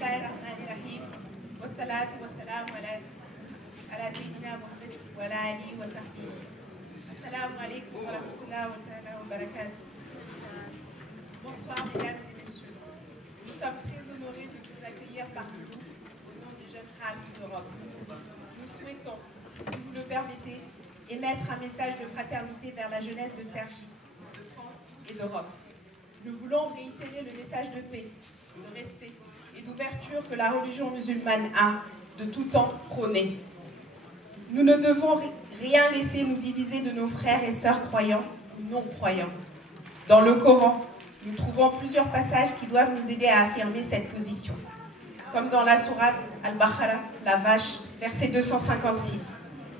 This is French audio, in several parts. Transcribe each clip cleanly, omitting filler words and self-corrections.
Bismillahirrahmanirrahim. Wassalatu wassalamu ala sayyidina Muhammad wa ala alihi wa sahbihi. Assalamu alaikum wa rahmatullahi wa barakatuh. Bonsoir mesdames et messieurs. Nous sommes très honorés de vous accueillir parmi nous au nom des jeunes Hajj d'Europe. Nous souhaitons, si vous le permettez, émettre un message de fraternité vers la jeunesse de Cergy, de France et d'Europe. Nous voulons réitérer le message de paix, de respect et d'ouverture que la religion musulmane a, de tout temps, prôné. Nous ne devons rien laisser nous diviser de nos frères et sœurs croyants ou non-croyants. Dans le Coran, nous trouvons plusieurs passages qui doivent nous aider à affirmer cette position. Comme dans la sourate Al-Baqarah, la vache, verset 256.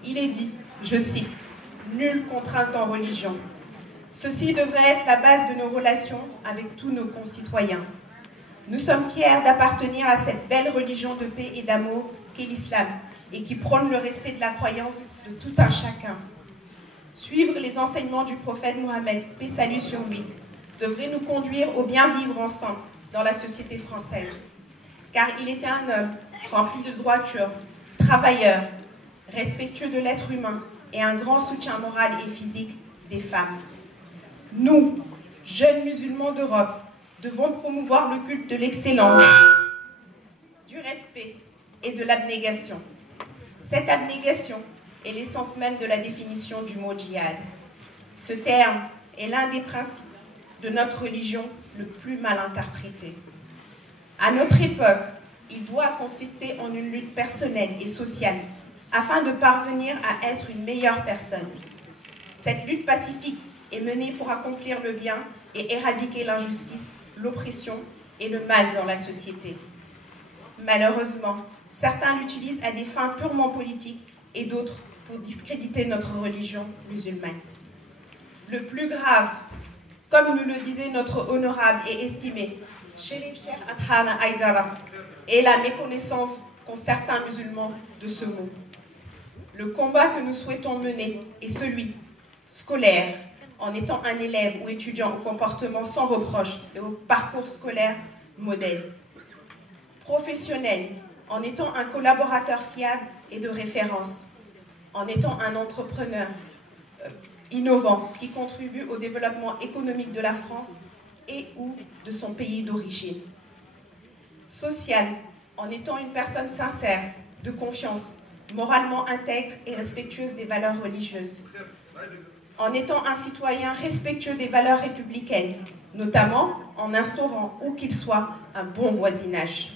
Il est dit, je cite, « Nulle contrainte en religion. » Ceci devrait être la base de nos relations avec tous nos concitoyens. Nous sommes fiers d'appartenir à cette belle religion de paix et d'amour qu'est l'islam et qui prône le respect de la croyance de tout un chacun. Suivre les enseignements du prophète Mohammed, paix salut sur lui, devrait nous conduire au bien vivre ensemble dans la société française. Car il était un homme rempli de droiture, travailleur, respectueux de l'être humain et un grand soutien moral et physique des femmes. Nous, jeunes musulmans d'Europe, devons promouvoir le culte de l'excellence, du respect et de l'abnégation. Cette abnégation est l'essence même de la définition du mot djihad. Ce terme est l'un des principes de notre religion le plus mal interprété. À notre époque, il doit consister en une lutte personnelle et sociale afin de parvenir à être une meilleure personne. Cette lutte pacifique est menée pour accomplir le bien et éradiquer l'injustice, l'oppression et le mal dans la société. Malheureusement, certains l'utilisent à des fins purement politiques et d'autres pour discréditer notre religion musulmane. Le plus grave, comme nous le disait notre honorable et estimé Chérif Cheikh Adhana Aïdara, est la méconnaissance qu'ont certains musulmans de ce mot. Le combat que nous souhaitons mener est celui scolaire, en étant un élève ou étudiant au comportement sans reproche et au parcours scolaire modèle. Professionnel, en étant un collaborateur fiable et de référence, en étant un entrepreneur innovant qui contribue au développement économique de la France et ou de son pays d'origine. Social, en étant une personne sincère, de confiance, moralement intègre et respectueuse des valeurs religieuses. En étant un citoyen respectueux des valeurs républicaines, notamment en instaurant, où qu'il soit, un bon voisinage.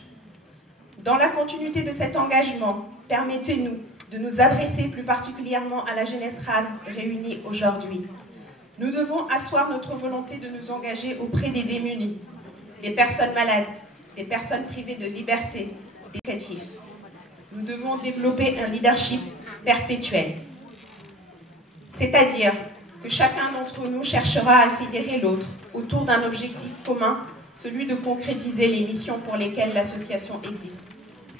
Dans la continuité de cet engagement, permettez-nous de nous adresser plus particulièrement à la jeunesse rad réunie aujourd'hui. Nous devons asseoir notre volonté de nous engager auprès des démunis, des personnes malades, des personnes privées de liberté, des captifs. Nous devons développer un leadership perpétuel. C'est-à-dire que chacun d'entre nous cherchera à fédérer l'autre autour d'un objectif commun, celui de concrétiser les missions pour lesquelles l'association existe.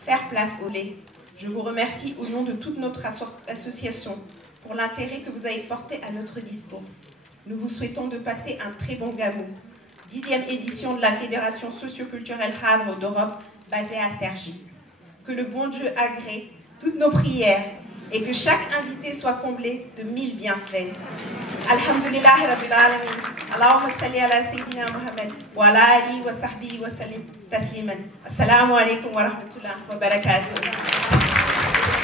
Faire place au lait. Je vous remercie au nom de toute notre association pour l'intérêt que vous avez porté à notre discours. Nous vous souhaitons de passer un très bon gamou. 10e édition de la Fédération socioculturelle Hadr d'Europe basée à Cergy. Que le bon Dieu agrée toutes nos prières et que chaque invité soit comblé de 1000 bienfaits. Alhamdulillah Rabbil Alamin. Allahumma salli ala Sayyidina Muhammad wa ala alihi wa sahbihi wa sallim tasliman. Assalamu alaikum wa rahmatullahi wa barakatuh.